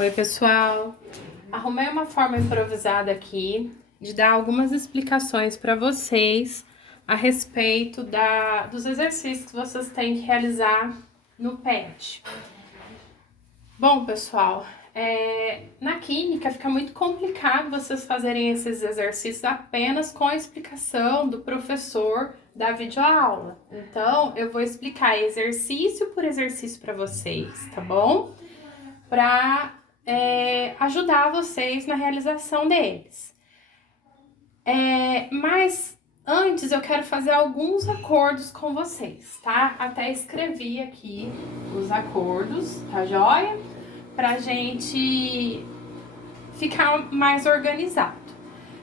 Oi, pessoal! Arrumei uma forma improvisada aqui de dar algumas explicações para vocês a respeito dos exercícios que vocês têm que realizar no PET. Bom, pessoal, na química fica muito complicado vocês fazerem esses exercícios apenas com a explicação do professor da videoaula. Então, eu vou explicar exercício por exercício para vocês, tá bom? Para ajudar vocês na realização deles. Mas antes eu quero fazer alguns acordos com vocês, tá? Até escrevi aqui os acordos, tá joia? Pra gente ficar mais organizado.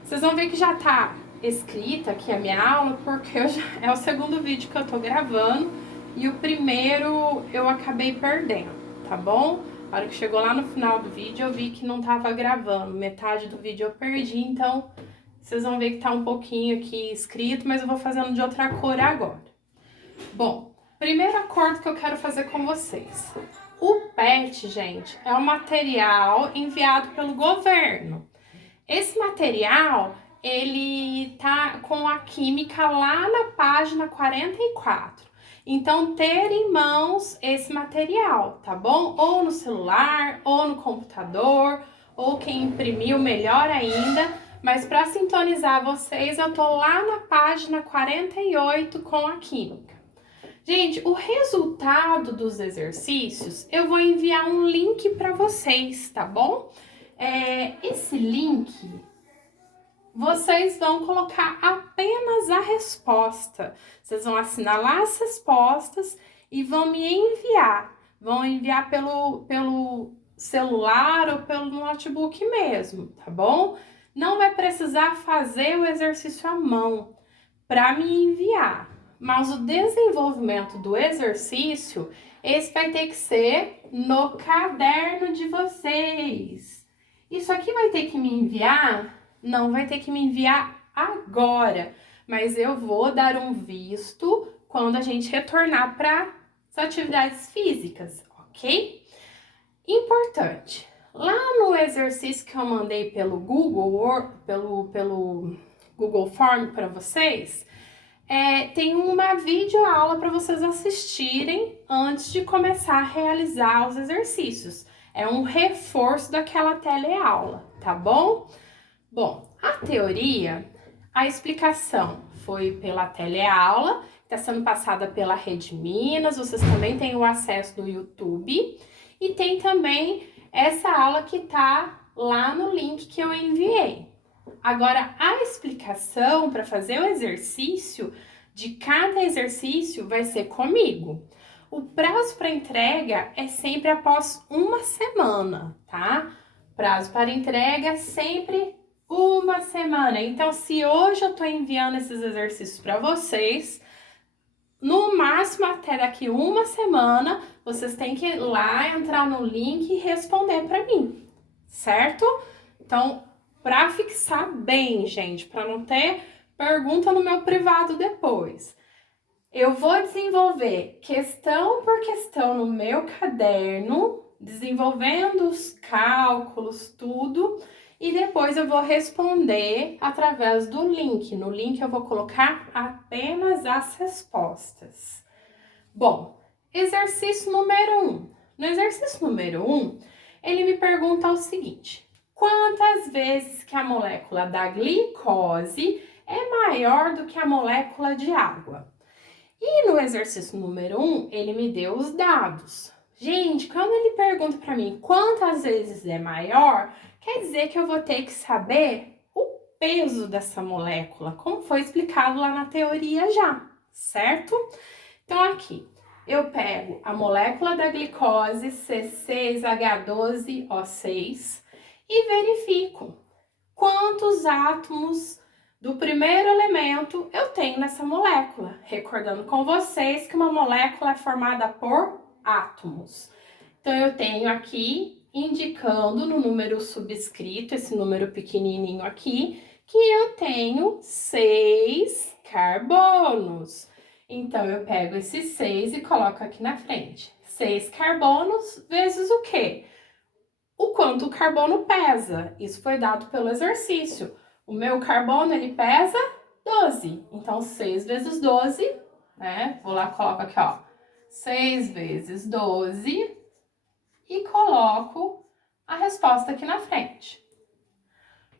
Vocês vão ver que já tá escrita aqui a minha aula, porque é o segundo vídeo que eu tô gravando e o primeiro eu acabei perdendo, tá bom? A hora que chegou lá no final do vídeo, eu vi que não tava gravando. Metade do vídeo eu perdi, então vocês vão ver que tá um pouquinho aqui escrito, mas eu vou fazendo de outra cor agora. Bom, primeiro acordo que eu quero fazer com vocês. O PET, gente, é um material enviado pelo governo. Esse material, ele tá com a química lá na página 44. Então, ter em mãos esse material, tá bom? Ou no celular, ou no computador, ou quem imprimiu, melhor ainda. Mas para sintonizar vocês, eu tô lá na página 48 com a química. Gente, o resultado dos exercícios, eu vou enviar um link para vocês, tá bom? Esse link, vocês vão colocar apenas a resposta. Vocês vão assinalar as respostas e vão me enviar. Vão enviar pelo celular ou pelo notebook mesmo, tá bom? Não vai precisar fazer o exercício à mão para me enviar. Mas o desenvolvimento do exercício, esse vai ter que ser no caderno de vocês. Isso aqui vai ter que me enviar? Não vai ter que me enviar agora, mas eu vou dar um visto quando a gente retornar para as atividades físicas, ok? Importante, lá no exercício que eu mandei pelo Google, pelo Google Form para vocês, tem uma videoaula para vocês assistirem antes de começar a realizar os exercícios. É um reforço daquela teleaula, tá bom? Bom, a teoria, a explicação foi pela teleaula, está sendo passada pela Rede Minas, vocês também têm o acesso no YouTube, e tem também essa aula que está lá no link que eu enviei. Agora, a explicação para fazer o exercício de cada exercício vai ser comigo. O prazo para entrega é sempre após uma semana, tá? Prazo para entrega é sempre uma semana. Então, se hoje eu tô enviando esses exercícios para vocês, no máximo até daqui uma semana, vocês têm que ir lá, entrar no link e responder para mim, certo? Então, para fixar bem, gente, para não ter pergunta no meu privado depois. Eu vou desenvolver questão por questão no meu caderno, desenvolvendo os cálculos, tudo, e depois eu vou responder através do link. No link eu vou colocar apenas as respostas. Bom, exercício número 1. No exercício número 1, ele me pergunta o seguinte: quantas vezes que a molécula da glicose é maior do que a molécula de água? E no exercício número 1, ele me deu os dados. Gente, quando ele pergunta para mim quantas vezes é maior, quer dizer que eu vou ter que saber o peso dessa molécula, como foi explicado lá na teoria já, certo? Então aqui, eu pego a molécula da glicose C6H12O6 e verifico quantos átomos do primeiro elemento eu tenho nessa molécula. Recordando com vocês que uma molécula é formada por átomos. Então, eu tenho aqui, indicando no número subscrito, esse número pequenininho aqui, que eu tenho 6 carbonos. Então, eu pego esses 6 e coloco aqui na frente. 6 carbonos vezes o quê? o quanto o carbono pesa. Isso foi dado pelo exercício. O meu carbono, ele pesa 12. Então, 6 vezes 12, né? Vou lá, coloco aqui, ó. 6 vezes 12 e coloco a resposta aqui na frente.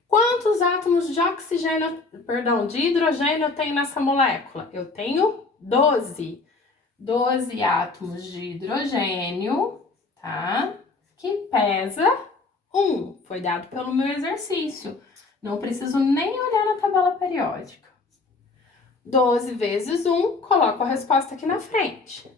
Quantos átomos de oxigênio, perdão, de hidrogênio eu tenho nessa molécula? Eu tenho 12. 12 átomos de hidrogênio, tá? Que pesa 1. Foi dado pelo meu exercício. Não preciso nem olhar na tabela periódica. 12 vezes 1, coloco a resposta aqui na frente.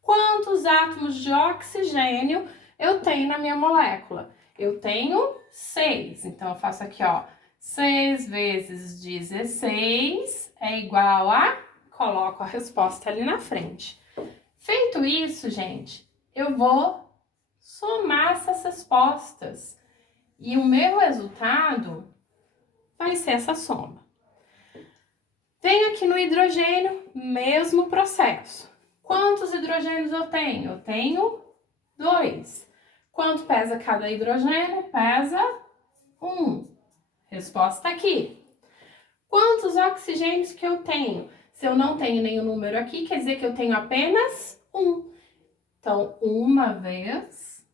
Quantos átomos de oxigênio eu tenho na minha molécula? Eu tenho 6. Então, eu faço aqui, ó. 6 vezes 16 é igual a... Coloco a resposta ali na frente. Feito isso, gente, eu vou somar essas respostas. E o meu resultado vai ser essa soma. Venho aqui no hidrogênio, mesmo processo. Quantos hidrogênios eu tenho? Eu tenho 2. Quanto pesa cada hidrogênio? Pesa 1. Resposta aqui. Quantos oxigênios que eu tenho? Se eu não tenho nenhum número aqui, quer dizer que eu tenho apenas 1. Então, uma vez,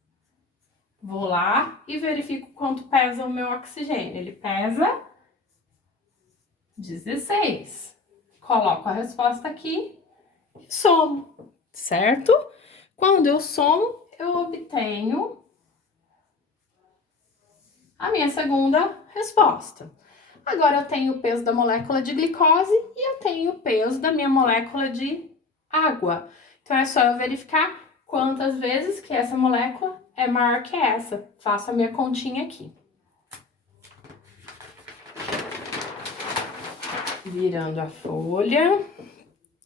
vou lá e verifico quanto pesa o meu oxigênio. Ele pesa 16. Coloco a resposta aqui e somo, certo? Quando eu somo, eu obtenho a minha segunda resposta. Agora eu tenho o peso da molécula de glicose e eu tenho o peso da minha molécula de água. Então é só eu verificar quantas vezes que essa molécula é maior que essa. Faço a minha continha aqui. Virando a folha.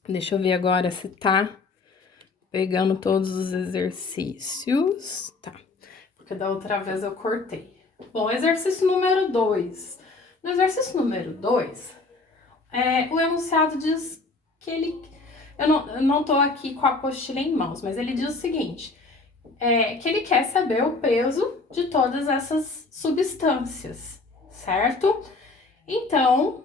Deixa eu ver agora se tá pegando todos os exercícios. Tá, porque da outra vez eu cortei. Bom, exercício número 2. No exercício número 2, o enunciado diz que ele... Eu não tô aqui com a apostila em mãos, mas ele diz o seguinte, que ele quer saber o peso de todas essas substâncias, certo? Então,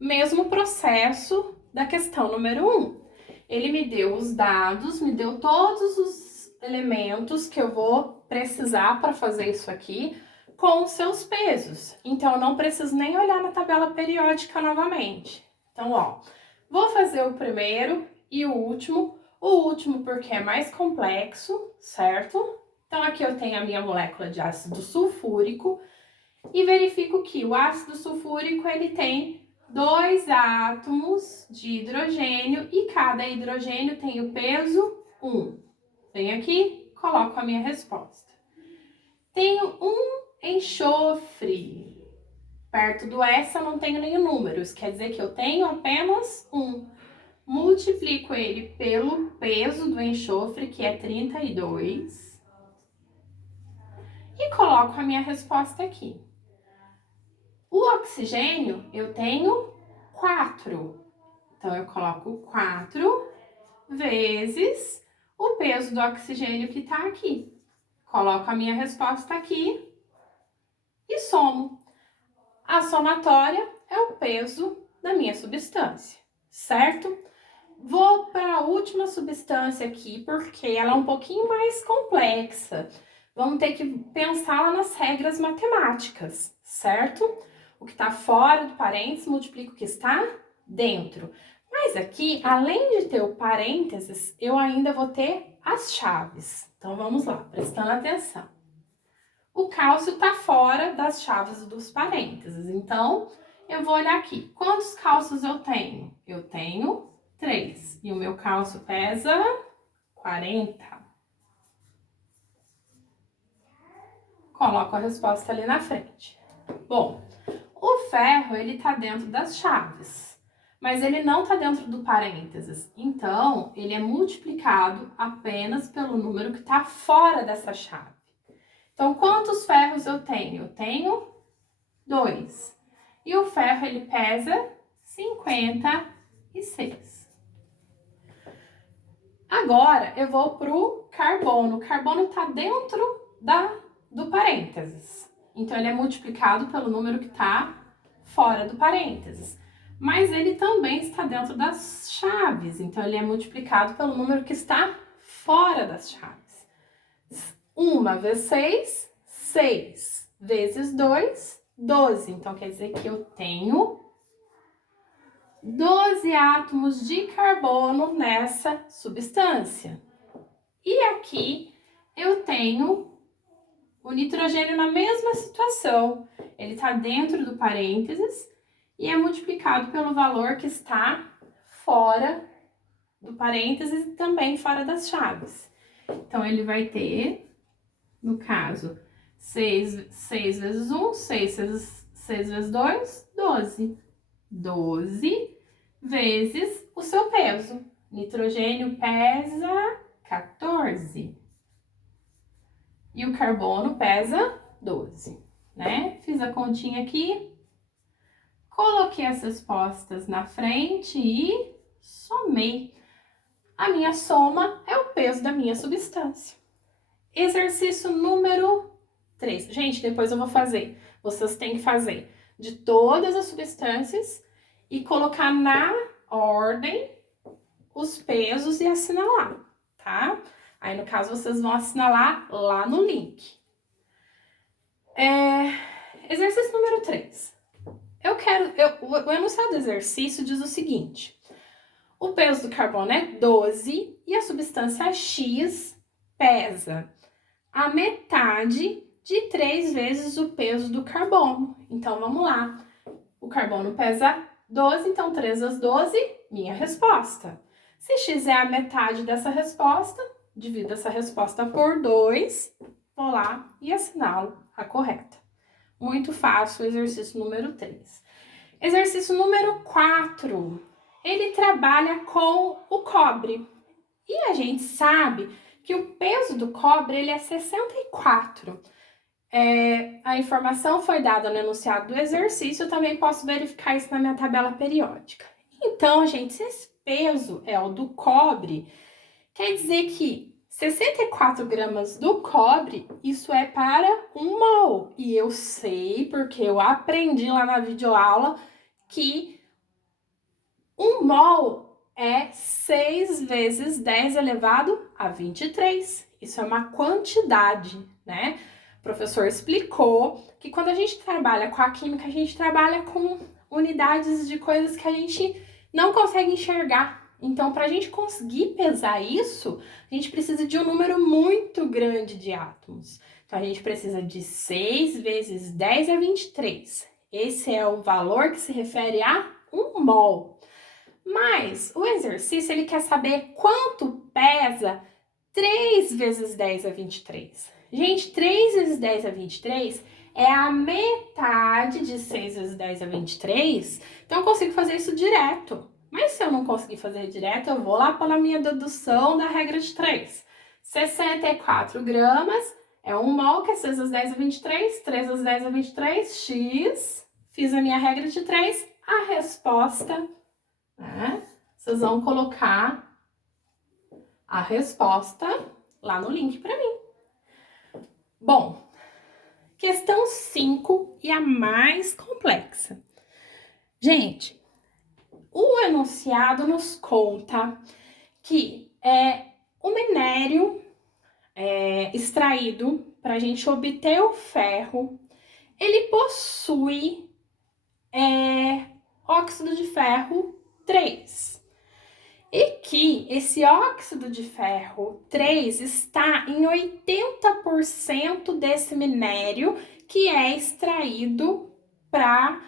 mesmo processo da questão número 1. Ele me deu os dados, me deu todos os elementos que eu vou precisar para fazer isso aqui com os seus pesos. Então, eu não preciso nem olhar na tabela periódica novamente. Então, ó, vou fazer o primeiro e o último porque é mais complexo, certo? Então, aqui eu tenho a minha molécula de ácido sulfúrico e verifico que o ácido sulfúrico, ele tem 2 átomos de hidrogênio e cada hidrogênio tem o peso 1. Venho aqui, coloco a minha resposta. Tenho um enxofre. Perto do S eu não tenho nenhum número, isso quer dizer que eu tenho apenas 1. Multiplico ele pelo peso do enxofre, que é 32. E coloco a minha resposta aqui. O oxigênio, eu tenho 4. Então, eu coloco 4 vezes o peso do oxigênio que está aqui. Coloco a minha resposta aqui e somo. A somatória é o peso da minha substância, certo? Vou para a última substância aqui, porque ela é um pouquinho mais complexa. Vamos ter que pensar lá nas regras matemáticas, certo? O que está fora do parênteses multiplica o que está dentro. Mas aqui, além de ter o parênteses, eu ainda vou ter as chaves. Então, vamos lá, prestando atenção. O cálcio está fora das chaves dos parênteses. Então, eu vou olhar aqui. Quantos cálcios eu tenho? Eu tenho 3. E o meu cálcio pesa 40. Coloco a resposta ali na frente. Bom, o ferro, ele tá dentro das chaves, mas ele não tá dentro do parênteses. Então, ele é multiplicado apenas pelo número que tá fora dessa chave. Então, quantos ferros eu tenho? Eu tenho 2. E o ferro, ele pesa 56. Agora, eu vou pro carbono. O carbono tá dentro do parênteses. Então, ele é multiplicado pelo número que está fora do parênteses. Mas ele também está dentro das chaves. Então, ele é multiplicado pelo número que está fora das chaves. 1 vezes 6, 6 vezes 2, 12. Então, quer dizer que eu tenho 12 átomos de carbono nessa substância. E aqui eu tenho o nitrogênio na mesma situação. Ele está dentro do parênteses e é multiplicado pelo valor que está fora do parênteses e também fora das chaves. Então, ele vai ter, no caso, 6 vezes 1, 6 vezes 2, 12. 12 vezes o seu peso. Nitrogênio pesa 14. E o carbono pesa 12, né? Fiz a continha aqui. Coloquei as respostas na frente e somei. A minha soma é o peso da minha substância. Exercício número 3. Gente, depois eu vou fazer. Vocês têm que fazer de todas as substâncias e colocar na ordem os pesos e assinalar, tá? Aí, no caso, vocês vão assinalar lá no link. Exercício número 3. O enunciado do exercício diz o seguinte: o peso do carbono é 12 e a substância X pesa a metade de 3 vezes o peso do carbono. Então, vamos lá. O carbono pesa 12, então 3 vezes 12, minha resposta. Se X é a metade dessa resposta, divido essa resposta por 2, vou lá e assinalo a correta. Muito fácil o exercício número 3. Exercício número 4. Ele trabalha com o cobre. E a gente sabe que o peso do cobre ele é 64. A informação foi dada no enunciado do exercício, eu também posso verificar isso na minha tabela periódica. Então, gente, se esse peso é o do cobre, quer dizer que 64 gramas do cobre, isso é para 1 mol. E eu sei, porque eu aprendi lá na videoaula, que 1 mol é 6 vezes 10 elevado a 23. Isso é uma quantidade, né? O professor explicou que quando a gente trabalha com a química, a gente trabalha com unidades de coisas que a gente não consegue enxergar. Então, para a gente conseguir pesar isso, a gente precisa de um número muito grande de átomos. Então, a gente precisa de 6 vezes 10 a 23. Esse é o valor que se refere a 1 mol. Mas o exercício, ele quer saber quanto pesa 3 vezes 10 a 23. Gente, 3 vezes 10 a 23 é a metade de 6 vezes 10 a 23. Então, eu consigo fazer isso direto. Mas se eu não conseguir fazer direto, eu vou lá para a minha dedução da regra de 3. 64 gramas é 1 mol, que é 6 vezes 10 a 23. 3 vezes 10 a 23, x. Fiz a minha regra de 3. A resposta, né? Vocês vão colocar a resposta lá no link para mim. Bom, questão 5 e a mais complexa. Gente, o enunciado nos conta que o minério extraído para a gente obter o ferro, ele possui óxido de ferro 3. E que esse óxido de ferro 3 está em 80% desse minério que é extraído para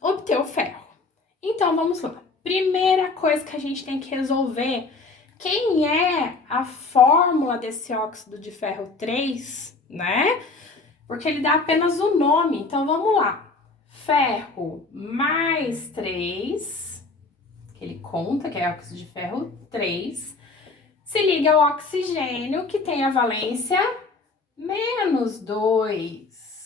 obter o ferro. Então, vamos lá. Primeira coisa que a gente tem que resolver, quem é a fórmula desse óxido de ferro 3, né? Porque ele dá apenas o nome. Então, vamos lá. Ferro mais 3, que ele conta, que é óxido de ferro 3, se liga ao oxigênio, que tem a valência menos 2.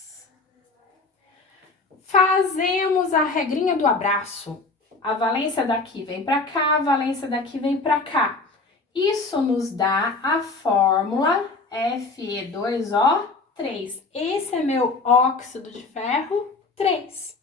Fazemos a regrinha do abraço. A valência daqui vem para cá, a valência daqui vem para cá. Isso nos dá a fórmula Fe2O3. Esse é meu óxido de ferro 3.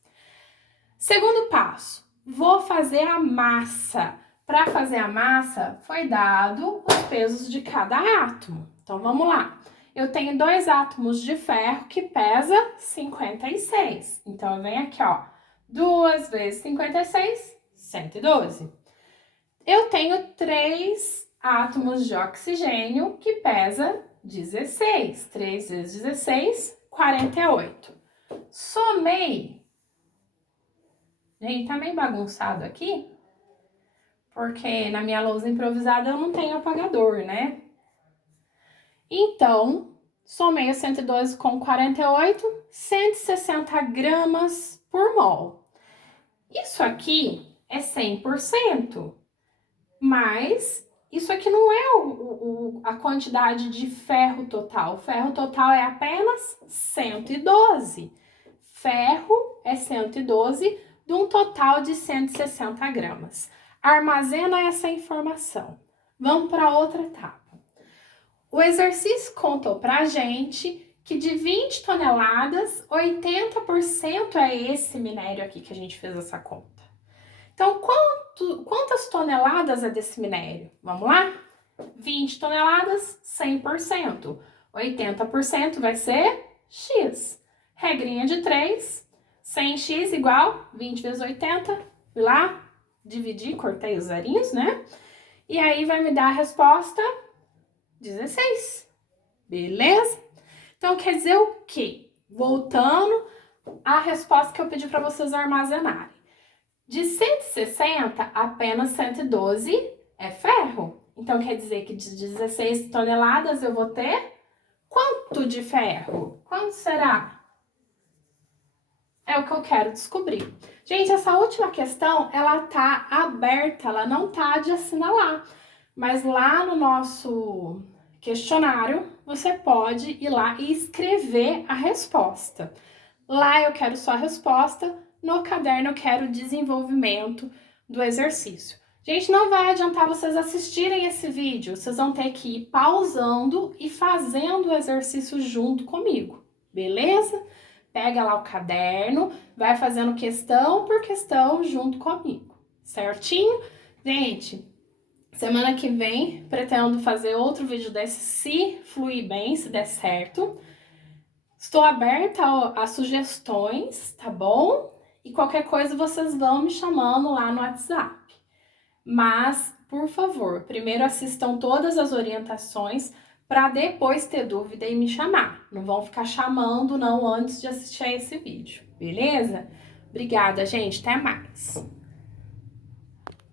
Segundo passo, vou fazer a massa. Para fazer a massa, foi dado os pesos de cada átomo. Então, vamos lá. Eu tenho 2 átomos de ferro que pesa 56. Então, eu venho aqui, ó. 2 vezes 56, 112. Eu tenho 3 átomos de oxigênio que pesa 16. 3 vezes 16, 48. Somei. Gente, tá meio bagunçado aqui, porque na minha lousa improvisada eu não tenho apagador, né? Então, somei o 112 com 48, 160 gramas por mol. Isso aqui é 100%, mas isso aqui não é a quantidade de ferro total. O ferro total é apenas 112. Ferro é 112 de um total de 160 gramas. Armazena essa informação. Vamos para outra etapa. O exercício contou para a gente que de 20 toneladas, 80% é esse minério aqui que a gente fez essa conta. Então, quantas toneladas é desse minério? Vamos lá? 20 toneladas, 100%. 80% vai ser X. Regrinha de 3, 100x igual 20 vezes 80. Fui lá, dividi, cortei os zerinhos, né? E aí vai me dar a resposta 16. Beleza? Então, quer dizer o quê? Voltando à resposta que eu pedi para vocês armazenarem. De 160, apenas 112 é ferro. Então, quer dizer que de 16 toneladas eu vou ter quanto de ferro? Quanto será? É o que eu quero descobrir. Gente, essa última questão, ela tá aberta, ela não tá de assinalar. Mas lá no nosso questionário, você pode ir lá e escrever a resposta. Lá eu quero só a resposta, no caderno eu quero o desenvolvimento do exercício. Gente, não vai adiantar vocês assistirem esse vídeo, vocês vão ter que ir pausando e fazendo o exercício junto comigo, beleza? Pega lá o caderno, vai fazendo questão por questão junto comigo, certinho? Gente, semana que vem pretendo fazer outro vídeo desse, se fluir bem, se der certo. Estou aberta a sugestões, tá bom? E qualquer coisa vocês vão me chamando lá no WhatsApp. Mas, por favor, primeiro assistam todas as orientações para depois ter dúvida e me chamar. Não vão ficar chamando não antes de assistir a esse vídeo, beleza? Obrigada, gente. Até mais.